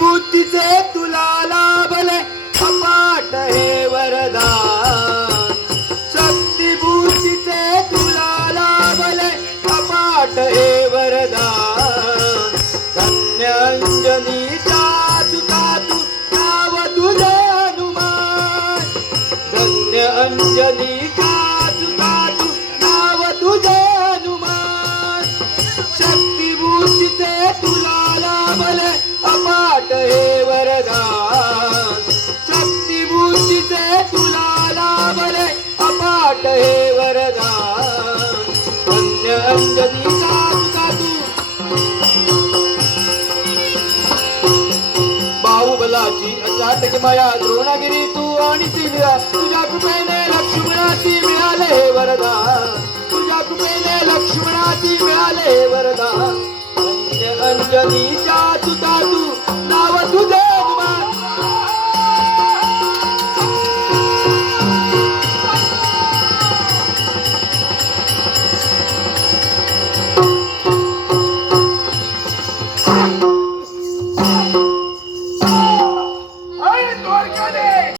बुद्धीचे तुला लाभले अपाट हे वरदान. शक्ती बुद्धीचे तुला लाभले अपाट हे वरदान. धन्य अंजनीचा तुका तू नाव तुझे हनुमान. धन्य अंजनीचा तुका तू नाव तुझे हनुमान. शक्ती बुद्धीचे तुला लाभले अपाट हे वरदान. शक्ती बुद्धीचे तुला लाभले अपाट हे वरदान. धन्य अंजनीचा तुका तू बाहुबलाची अचाटक माया द्रोणागिरी तू आणि सिंहा. तुझ्या कृपेने लक्ष्मणाची मिळाले हे वरदान. तुझ्या कृपेने लक्ष्मणाची मिळाले हे वरदान. धन्य अंजनीच्या तुका तू